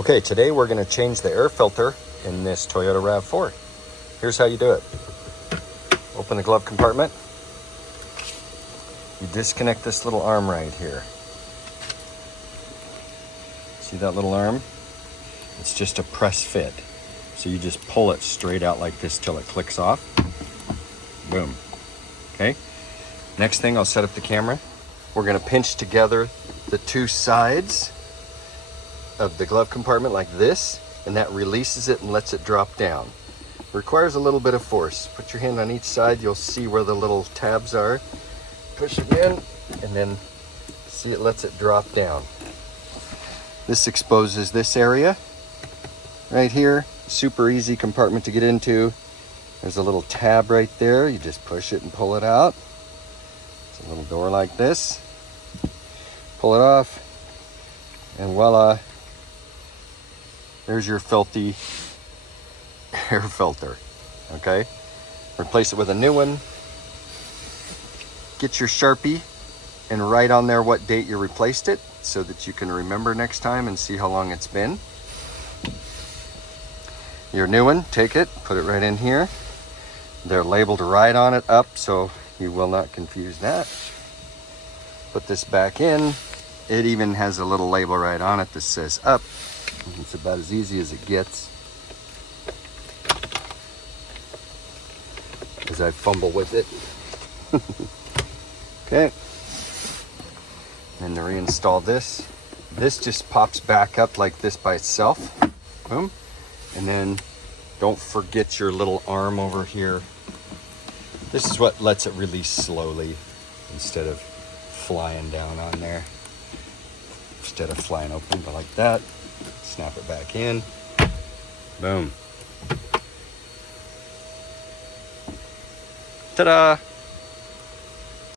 Okay, today we're going to change the air filter in this Toyota RAV4. Here's how you do it. Open the glove compartment. You disconnect this little arm right here. See that little arm? It's just a press fit. So you just pull it straight out like this till it clicks off. Boom. Okay. Next thing, I'll set up the camera. We're going to pinch together the two sides of the glove compartment like this, and that releases it and lets it drop down. Requires a little bit of force. Put your hand on each side, you'll see where the little tabs are. Push it in, and then see it lets it drop down. This exposes this area right here. Super easy compartment to get into. There's a little tab right there. You just push it and pull it out. It's a little door like this. Pull it off, and voila. There's your filthy air filter, okay? Replace it with a new one. Get your Sharpie and write on there what date you replaced it so that you can remember next time and see how long it's been. Your new one, take it, put it right in here. They're labeled right on it up, so you will not confuse that. Put this back in. It even has a little label right on it that says up. It's about as easy as it gets. As I fumble with it. Okay. And to reinstall this, this just pops back up like this by itself. Boom. And then don't forget your little arm over here. This is what lets it release slowly instead of flying down on there. Instead of flying open, but like that. Snap it back in. Boom. Ta-da!